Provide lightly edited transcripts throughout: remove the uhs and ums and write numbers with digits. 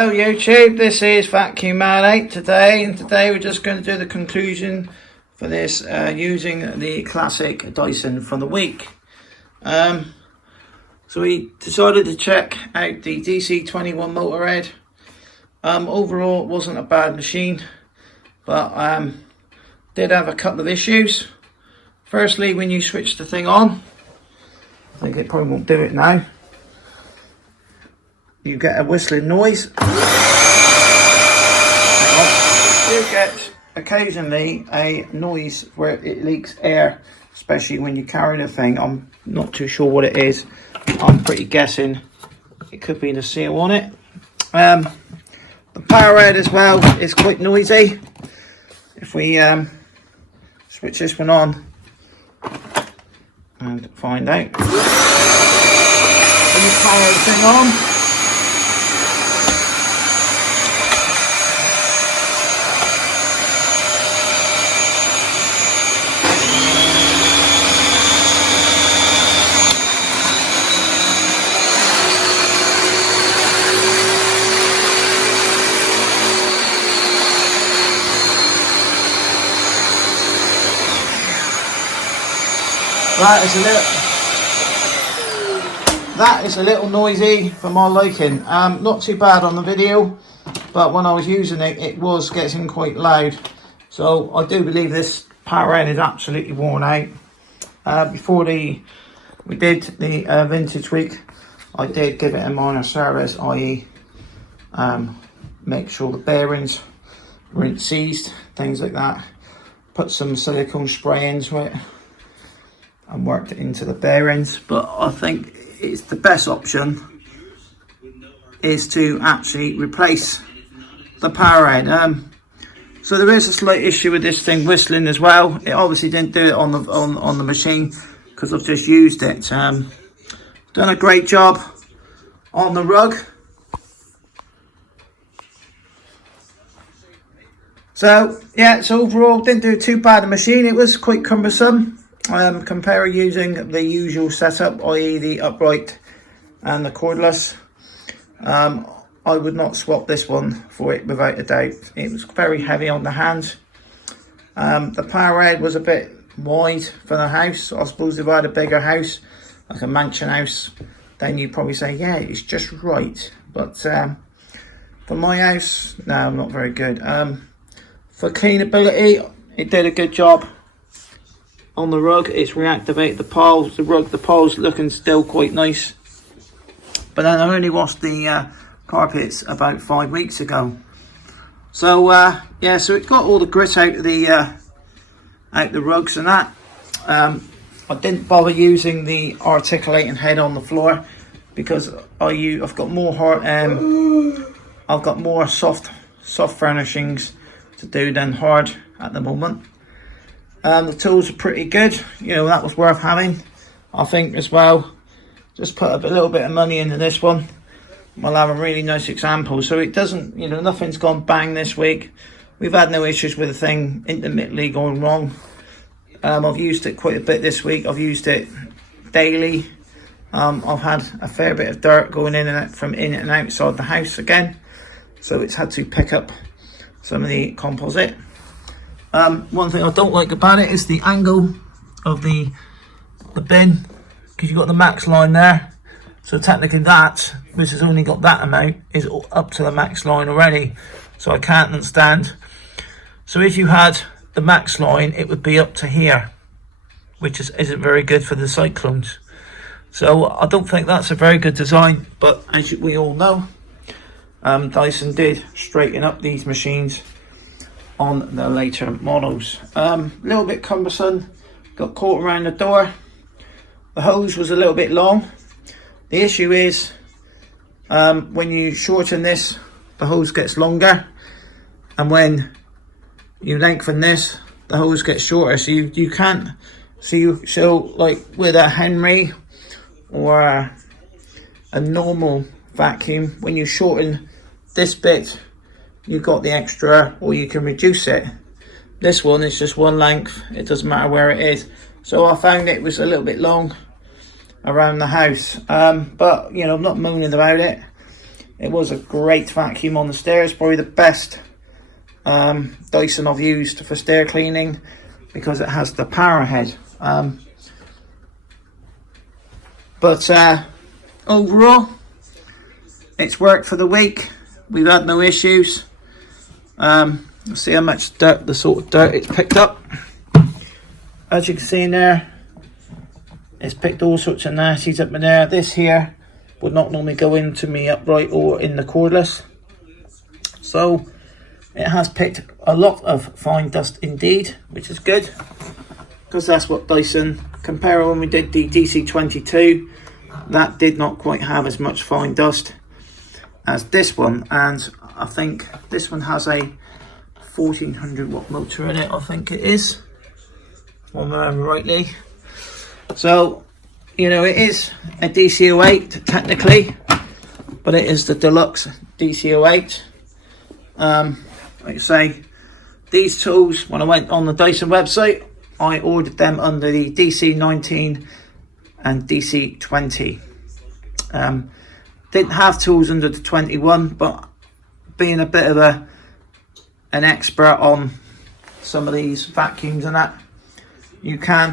Hello YouTube, this is Vacuum Man 8 today, and today we're just going to do the conclusion for this using the classic Dyson from the week. So we decided to check out the Dc21 Motorhead. Overall it wasn't a bad machine, but did have a couple of issues. Firstly, when you switch the thing on, I think it probably won't do it now, you get a whistling noise. You get occasionally a noise where it leaks air, especially when you carry the thing. I'm not too sure what it is. I'm pretty guessing it could be the seal on it. The power head as well is quite noisy. If we switch this one on and find out, when you power the thing on, that is a little noisy for my liking. Not too bad on the video, but when I was using it, it was getting quite loud. So I do believe this power head is absolutely worn out. Before we did the vintage week, I did give it a minor service, i.e. make sure the bearings weren't seized, things like that. Put some silicone spray into it and worked it into the bearings, but I think it's the best option is to actually replace the power head. So there is a slight issue with this thing whistling as well. It obviously didn't do it on the machine because I've just used it. Done a great job on the rug. So yeah, so overall didn't do too bad. The machine, it was quite cumbersome. Compare using the usual setup, i.e. the upright and the cordless. I would not swap this one for it without a doubt. It was very heavy on the hands. The power head was a bit wide for the house. I suppose if I had a bigger house, like a mansion house, then you'd probably say, yeah, it's just right. But for my house, no, not very good. For cleanability, it did a good job. On the rug, it's reactivated the piles. The piles looking still quite nice. But then I only washed the carpets about 5 weeks ago. So yeah, so it got all the grit out of the rugs and that. I didn't bother using the articulating head on the floor because I've got more hard. I've got more soft furnishings to do than hard at the moment. The tools are pretty good, you know, that was worth having, I think, as well. Just put a little bit of money into this one. We'll have a really nice example. So it doesn't, you know, nothing's gone bang this week. We've had no issues with the thing intermittently going wrong. I've used it quite a bit this week. I've used it daily. I've had a fair bit of dirt going in and out from in and outside the house again. So it's had to pick up some of the composite. One thing I don't like about it is the angle of the bin, because you've got the max line there. So technically that, which has only got that amount, is up to the max line already. So I can't understand. So if you had the max line, it would be up to here, which isn't very good for the cyclones. So I don't think that's a very good design. But as we all know, Dyson did straighten up these machines on the later models. A little bit cumbersome, got caught around the door. The hose was a little bit long. The issue is when you shorten this, the hose gets longer, and when you lengthen this, the hose gets shorter. So you can't, so like with a Henry or a normal vacuum, when you shorten this bit, you've got the extra, or you can reduce it. This one is just one length, it doesn't matter where it is. So I found it was a little bit long around the house, but you know, I'm not moaning about it. It was a great vacuum on the stairs, probably the best Dyson I've used for stair cleaning, because it has the power head. But overall, it's worked for the week. We've had no issues. See how much dirt, the sort of dirt it's picked up. As you can see in there, it's picked all sorts of nasties up in there. This here would not normally go into me upright or in the cordless. So it has picked a lot of fine dust indeed, which is good, because that's what Dyson, compare when we did the DC22, that did not quite have as much fine dust as this one. And I think this one has a 1400 watt motor in it, I think it is, if I remember rightly. So, you know, it is a DC08 technically, but it is the deluxe DC08. Like I say, these tools, when I went on the Dyson website, I ordered them under the DC19 and DC20. Didn't have tools under the 21, but being a bit of an expert on some of these vacuums and that,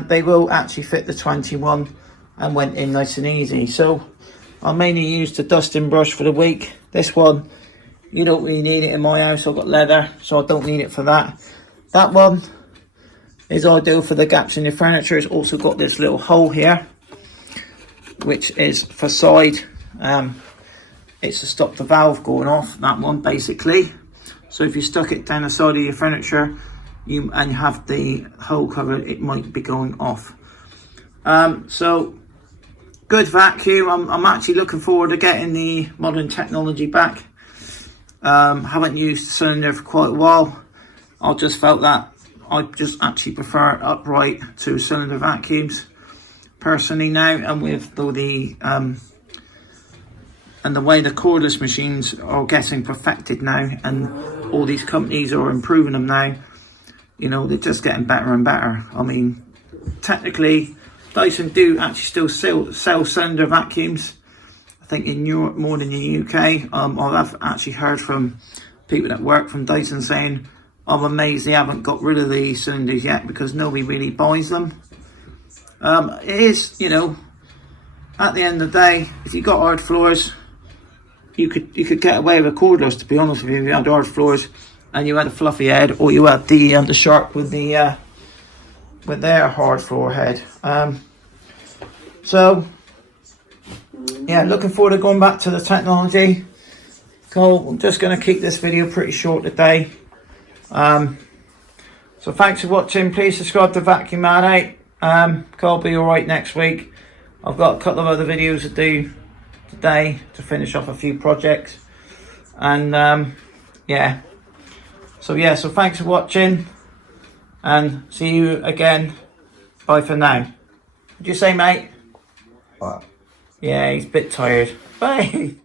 they will actually fit the 21 and went in nice and easy. So I mainly used the dusting brush for the week. This one, you don't really need it in my house. I've got leather, so I don't need it for that. That one is ideal for the gaps in your furniture. It's also got this little hole here, which is for side. It's to stop the valve going off, that one basically. So if you stuck it down the side of your furniture and you have the hole covered, it might be going off. So good vacuum. I'm actually looking forward to getting the modern technology back. Haven't used the cylinder for quite a while. I just felt that I just actually prefer upright to cylinder vacuums personally now, and with all the and the way the cordless machines are getting perfected now, and all these companies are improving them now, you know, they're just getting better and better. I mean, technically Dyson do actually still sell cylinder vacuums, I think in Europe more than the UK. I've actually heard from people that work from Dyson saying, I'm amazed they haven't got rid of these cylinders yet, because nobody really buys them. It is, you know, at the end of the day, if you got hard floors, you could get away with a cordless, to be honest with you. If you had hard floors and you had a fluffy head, or you had the Shark with their hard floor head. So yeah, looking forward to going back to the technology. Cool. I'm just going to keep this video pretty short today. So thanks for watching. Please subscribe to Vacuum Man 8. I'll be alright next week. I've got a couple of other videos to do today to finish off a few projects, and yeah, so thanks for watching, and see you again. Bye for now. What'd you say, mate? What? Yeah, he's a bit tired. Bye.